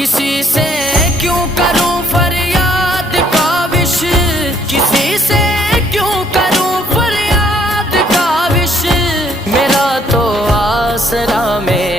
किसी से क्यों करूं फरियाद काविश, किसी से क्यों करूं फरियाद काविश, मेरा तो आसरा में